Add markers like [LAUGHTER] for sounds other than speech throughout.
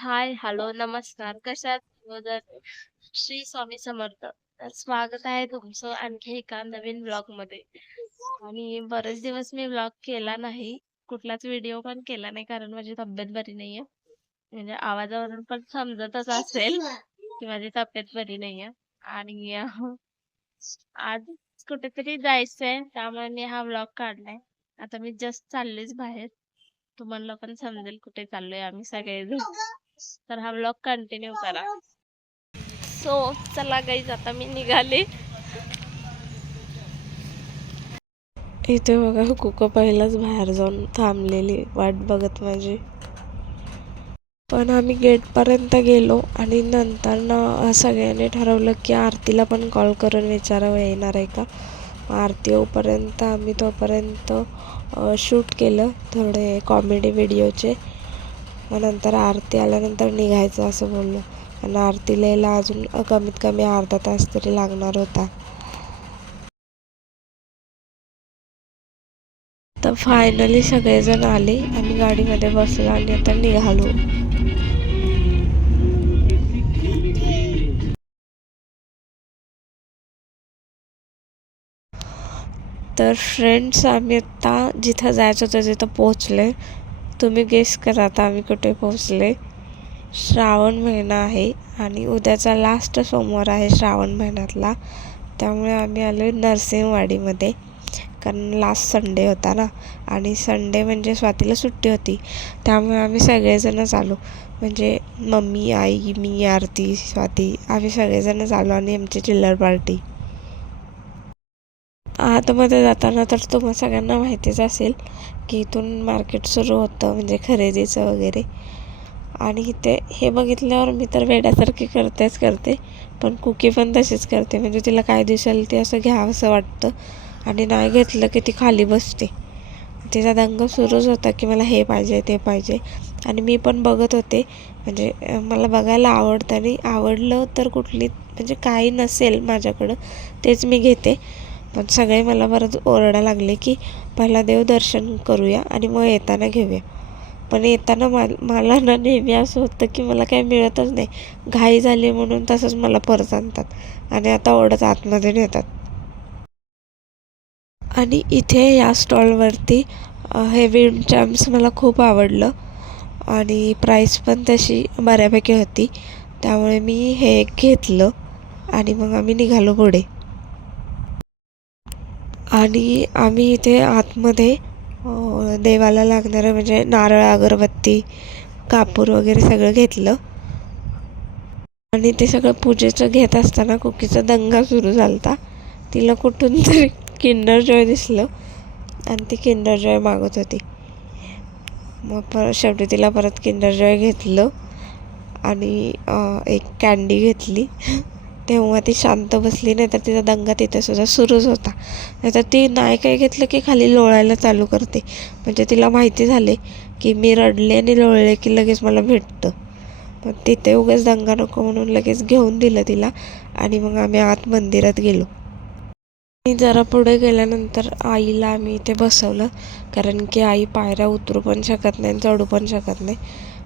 हाय, hello, नमस्कार. कशा आहात श्री स्वामी समर्थ. स्वागत आहे तुमचं आणखी एका नवीन व्लॉगमध्ये. आणि बरेच दिवस मी ब्लॉग केला नाही. कुठलाच व्हिडिओ पण केला नाही कारण माझी तब्येत बरी नाहीये. म्हणजे आवाजावरून पण समजतच असेल की माझी तब्येत बरी नाहीये. आणि आज कुठेतरी जायचंय त्यामुळे मी हा ब्लॉग काढलाय. आता मी जस्ट चाललेच बाहेर. तुम्हाला पण समजेल कुठे चाललोय आम्ही सगळेजण. तर हा व्लॉग कंटिन्यू करा. सो चला गाईज आता मी निघाले. इथे बघा कुकं पहिलाच बाहेर जाऊन थांबलेली वाट बघत माझी पण आम्ही गेटपर्यंत गेलो आणि नंतर ना सगळ्यांनी ठरवलं की आरतीला पण कॉल करून विचारावं येणार आहे का आरती येऊपर्यंत आम्ही तोपर्यंत शूट केलं थोडे कॉमेडी व्हिडिओचे मग नंतर आरती आल्यानंतर निघायचं असं बोललो. आणि आरतीला यायला अजून कमीत कमी अर्धा तास तरी लागणार होता. तर फायनली सगळेजण आले आम्ही गाडीमध्ये बसलो आणि आता निघालो. तर फ्रेंड्स आम्ही आत्ता जिथं जायचं होतं तिथं पोहोचले तुम्ही गेस करा आता आम्ही कुठे पोहोचले. श्रावण महिना आहे आणि उद्याचा लास्ट सोमवार आहे श्रावण महिन्यातला. त्यामुळे आम्ही आलो नरसिंहवाडीमध्ये. कारण लास्ट संडे होता ना. आणि संडे म्हणजे स्वातीला सुट्टी होती. त्यामुळे आम्ही सगळेजणच आलो. म्हणजे मम्मी आई मी आरती स्वाती आम्ही सगळेजणच आलो आणि आमची चिल्लर पार्टी आतमध्ये जाताना तर तुम्हाला सगळ्यांना माहितीच असेल की इथून मार्केट सुरू होतं म्हणजे खरेदीचं वगैरे. आणि इथे हे बघितल्यावर मी तर वेड्यासारखी करतेच करते पण कुकी पण तशीच करते. म्हणजे तिला काय दिसेल ते असं घ्यावंसं वाटतं आणि नाही घेतलं की ती खाली बसते. तिचा दंग सुरूच होता की मला हे पाहिजे ते पाहिजे. आणि मी पण बघत होते. म्हणजे मला बघायला आवडतं आणि आवडलं तर कुठली म्हणजे काही नसेल माझ्याकडं तेच मी घेते. पण सगळे मला परत ओरडा लागले की पहिला देवदर्शन करूया आणि मग येताना घेऊया. पण येताना मा मला ना नेहमी असं होतं की मला काही मिळतच नाही. घाई झाली म्हणून तसंच मला परत आणतात आणि आता ओढत आतमध्ये नेतात. आणि इथे या स्टॉलवरती हे विम चॅम्प्स मला खूप आवडलं आणि प्राईस पण तशी बऱ्यापैकी होती. त्यामुळे मी हे एक घेतलं आणि मग आम्ही निघालो पुढे. आणि आम्ही इथे आतमध्ये देवाला लागणारं म्हणजे नारळ अगरबत्ती कापूर वगैरे सगळं घेतलं. आणि ते सगळं पूजेचं घेत असताना कुकीचा दंगा सुरू झाला तिला कुठून तरी किंडर जॉय दिसलं आणि ती किंडर जॉय मागत होती. मग परत शेवटी तिला परत किंडर जॉय घेतलं आणि एक कॅन्डी घेतली. तेव्हा ती शांत बसली नाही तर तिचा दंगा तिथे सुद्धा सुरूच होता. नाही तर ती नाही काय घेतलं की खाली लोळायला चालू करते. म्हणजे तिला माहिती झाले की मी रडले आणि लोळले की लगेच मला भेटतं. पण तिथे उगाच दंगा नको म्हणून लगेच घेऊन दिलं तिला आणि मग आम्ही आत मंदिरात गेलो. आणि जरा पुढे गेल्यानंतर आईला आम्ही इथे बसवलं. कारण की आई पायऱ्या उतरू पण शकत नाही चढू पण शकत नाही.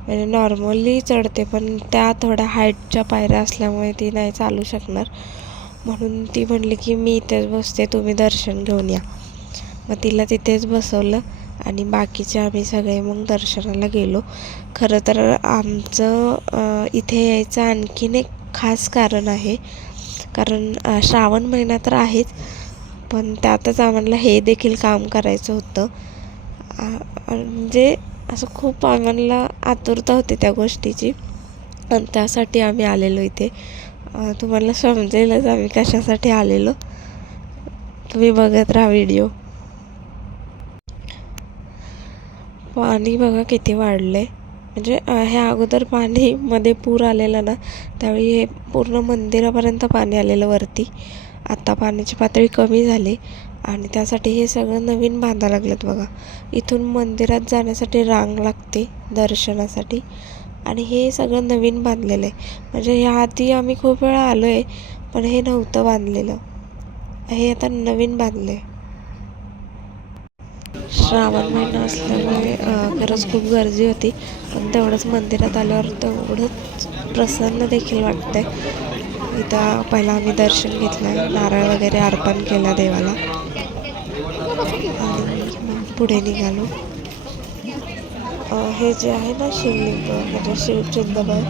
म्हणजे नॉर्मली चढते पण त्या थोड्या हाईटच्या पायऱ्या असल्यामुळे ती नाही चालू शकणार. म्हणून ती म्हणली की मी इथेच बसते तुम्ही दर्शन घेऊन या. मग तिला तिथेच बसवलं आणि बाकीचे आम्ही सगळे मग दर्शनाला गेलो. खरं तर आमचं इथे यायचं आणखीन एक खास कारण आहे. कारण श्रावण महिना तर आहेच पण त्यातच आम्हाला हे देखील काम करायचं होतं. म्हणजे असं खूप आम्हाला आतुरता होती त्या गोष्टीची. आणि त्यासाठी आम्ही आलेलो इथे. तुम्हाला समजेलच आम्ही कशासाठी आलेलो. तुम्ही बघत राहा व्हिडिओ. पाणी बघा किती वाढलं आहे म्हणजे ह्या अगोदर पाणी मध्ये पूर आलेला ना त्यावेळी हे पूर्ण मंदिरापर्यंत पाणी आलेलं वरती. आता पाण्याची पातळी कमी झाली. आणि त्यासाठी हे सगळं नवीन बांधायला लागलेत बघा. इथून मंदिरात जाण्यासाठी रांग लागते दर्शनासाठी. आणि हे सगळं नवीन बांधलेलं आहे. म्हणजे ह्या आधी आम्ही खूप वेळा आलो आहे पण हे नव्हतं बांधलेलं. हे आता नवीन बांधलं आहे श्रावण महिना असल्यामुळे खरंच खूप गर्दी होती. पण तेवढंच मंदिरात आल्यावर तेवढंच प्रसन्न देखील वाटतंय. इथं पहिला आम्ही दर्शन घेतलं नारळ वगैरे अर्पण केला देवाला. आणि मग पुढे निघालो. हे जे आहे ना शिवलिंग म्हणजे शिवचिंतबळ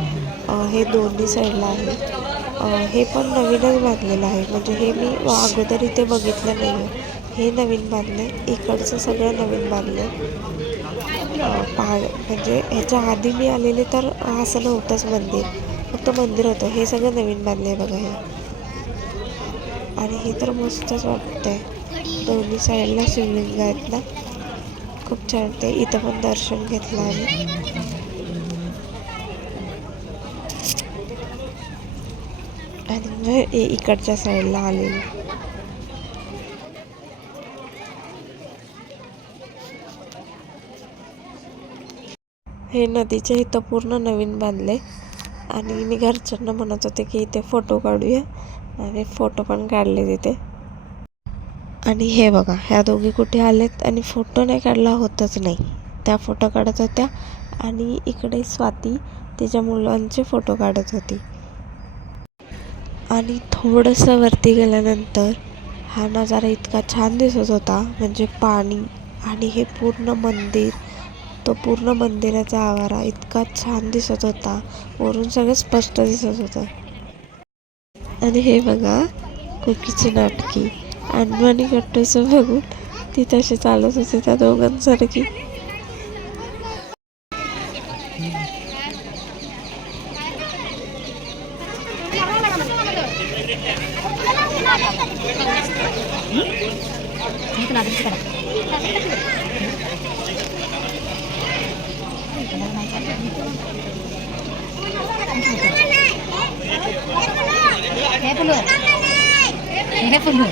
हे दोन्ही साईडला आहे. हे पण नवीनच बांधलेलं आहे. म्हणजे हे मी अगोदर इथे बघितलं नाही आहे. हे नवीन बांधलं इकडचं सगळं नवीन बांधलं पहाड म्हणजे ह्याच्या आधी मी आलेले तर असं नव्हतंच मंदिर. फक्त मंदिर होतं. हे सगळं नवीन बांधलं आहे बघा हे. आणि हे तर मस्तच वाटतंय. दोन्ही साईडला शिवलिंग आहेत ना. खूप छान ते इथं पण दर्शन घेतलं आम्ही. आणि मग इकडच्या साईडला आलेलं. हे नदीच्या इथं पूर्ण नवीन बांधले आणि मी घरच्यांना म्हणत होते की इथे फोटो काढूया. आणि फोटो पण काढले तिथे. आणि हे बघा ह्या दोघी कुठे आलेत आणि फोटो नाही काढला होतच नाही. त्या फोटो काढत होत्या आणि इकडे स्वाती तिच्या मुलांचे फोटो काढत होती. आणि थोडंसं वरती गेल्यानंतर हा नजारा इतका छान दिसत होता म्हणजे पाणी आणि हे पूर्ण मंदिर तो पूर्ण मंदिराचा आवारा इतका छान दिसत होता. वरून सगळं स्पष्ट दिसत होतं. आणि हे बघा कुकीची नाटकी. अण्णू आणि बघून ती तशी चालत होती त्या दोघांसारखी. हे फुलं हे फुलं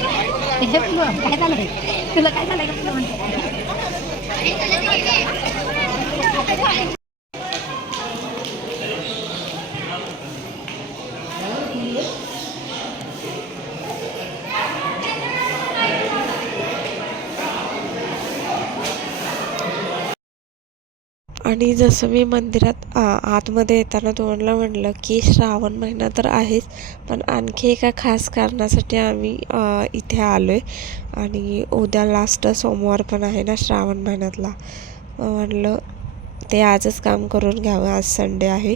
हे फुलं काय झालं रे तुला काय आणि जसं मी मंदिरात आ, आतमध्ये येताना तुम्हाला म्हटलं की श्रावण महिना तर आहेच पण आणखी एका खास कारणासाठी आम्ही इथे आलो आहे आणि उद्या लास्ट सोमवार पण आहे ना श्रावण महिन्यातला. म्हणलं म्हटलं ते आजच काम करून घ्यावं आज संडे आहे.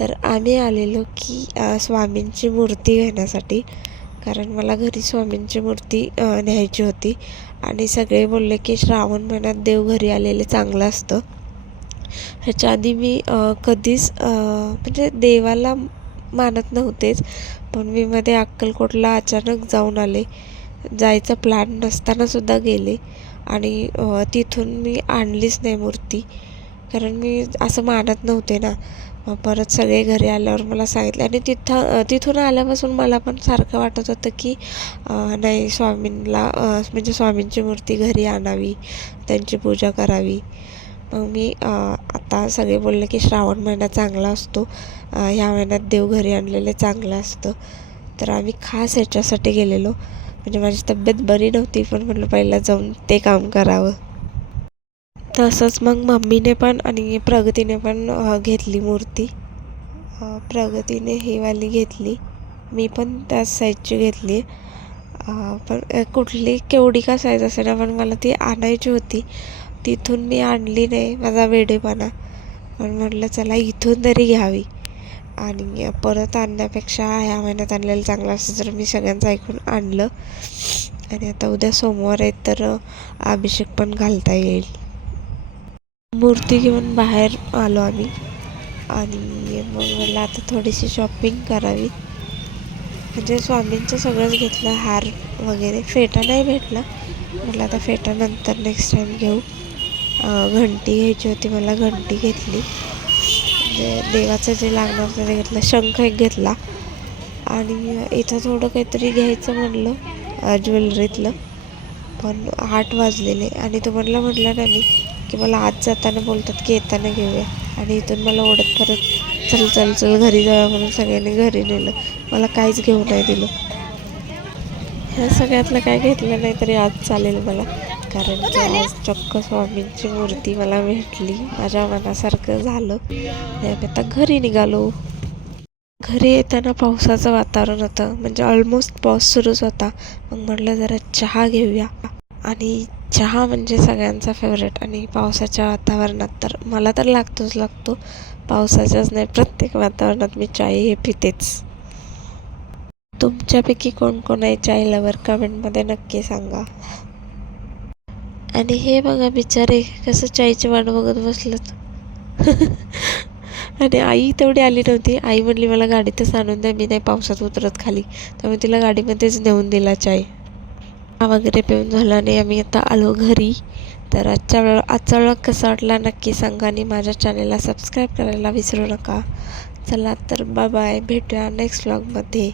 तर आम्ही आलेलो की स्वामींची मूर्ती घेण्यासाठी. कारण मला घरी स्वामींची मूर्ती न्यायची होती. आणि सगळे बोलले की श्रावण महिन्यात देव घरी आलेले चांगलं असतं. ह्याच्या आधी मी कधीच म्हणजे देवाला मानत नव्हतेच पण मी मध्ये अक्कलकोटला अचानक जाऊन आले. जायचा प्लॅन नसतानासुद्धा गेले आणि तिथून मी आणलीच नाही मूर्ती. कारण मी असं मानत नव्हते ना. मग परत सगळे घरी आल्यावर मला सांगितले आणि तिथं तिथून आल्यापासून मला पण सारखं वाटत होतं की नाही स्वामींना म्हणजे स्वामींची मूर्ती घरी आणावी त्यांची पूजा करावी. मग मी आता सगळे बोलले की श्रावण महिना चांगला असतो. ह्या महिन्यात देव घरी आणलेले चांगलं असतं. तर आम्ही खास ह्याच्यासाठी गेलेलो. म्हणजे माझी तब्येत बरी नव्हती पण म्हटलं पहिला जाऊन ते काम करावं. तसंच मग मम्मीने पण आणि प्रगतीने पण घेतली मूर्ती. प्रगतीने ही वाली घेतली. मी पण त्याच साईजची घेतली. पण कुठली केवढी का साईज असेल ना पण मला ती आणायची होती. तिथून मी आणली नाही माझा वेडेपणा. पण म्हटलं चला इथून तरी घ्यावी. आणि परत आणण्यापेक्षा ह्या महिन्यात आणलेलं चांगलं असतं तर मी सगळ्यांचं ऐकून आणलं. आणि आता उद्या सोमवार आहे तर अभिषेक पण घालता येईल. मूर्ती घेऊन बाहेर आलो आम्ही. आणि मग मला आता थोडीशी शॉपिंग करावी. म्हणजे स्वामींचं सगळंच घेतलं हार वगैरे. फेटा नाही भेटला. म्हटलं आता फेटा नंतर नेक्स्ट टाईम घेऊ. घंटी घ्यायची होती मला घंटी घेतली. म्हणजे देवाचं जे लागणार होतं ते घेतलं शंख एक घेतला. आणि इथं थोडं काहीतरी घ्यायचं म्हणलं ज्वेलरीतलं. पण आठ वाजलेले आणि तो म्हणला म्हटलं ना मी की मला आज जाताना बोलतात की येताना घेऊया. आणि इथून मला ओढत परत चल चल चल घरी जाऊया म्हणून सगळ्यांनी घरी नेलं. मला काहीच घेऊ नाही दिलं. ह्या सगळ्यातलं काय घेतलं नाही तरी आज चालेल मला. कारण की आज चक्क स्वामींची मूर्ती मला भेटली. माझ्या मनासारखं झालं. आणि आता घरी निघालो. घरी येताना पावसाचं वातावरण होतं. म्हणजे ऑलमोस्ट पाऊस सुरूच होता. मग म्हटलं जरा चहा घेऊया. आणि चहा म्हणजे सगळ्यांचा फेवरेट आणि पावसाच्या वातावरणात तर मला तर लागतोच लागतो. पावसाच्याच नाही प्रत्येक वातावरणात मी चाय हे पितेच. तुमच्यापैकी कोण कोण आहे चाय कमेंटमध्ये नक्की सांगा. आणि हे बघा बिचारे कसं चायची वाट बघत बसलं [LAUGHS] आणि आई तेवढी आली नव्हती. आई म्हणली मला गाडीतच आणून द्या मी नाही पावसात उतरत खाली. त्यामुळे तिला गाडीमध्येच नेऊन दिला चाय. वगैरे पिऊन झाला आणि आम्ही आता आलो घरी. तर आजच्या वेळ आजचा वेळ कसा वाटला नक्की सांगा आणि माझ्या चॅनेलला सबस्क्राईब करायला विसरू नका. चला तर बाय बाय भेटूया नेक्स्ट व्लॉगमध्ये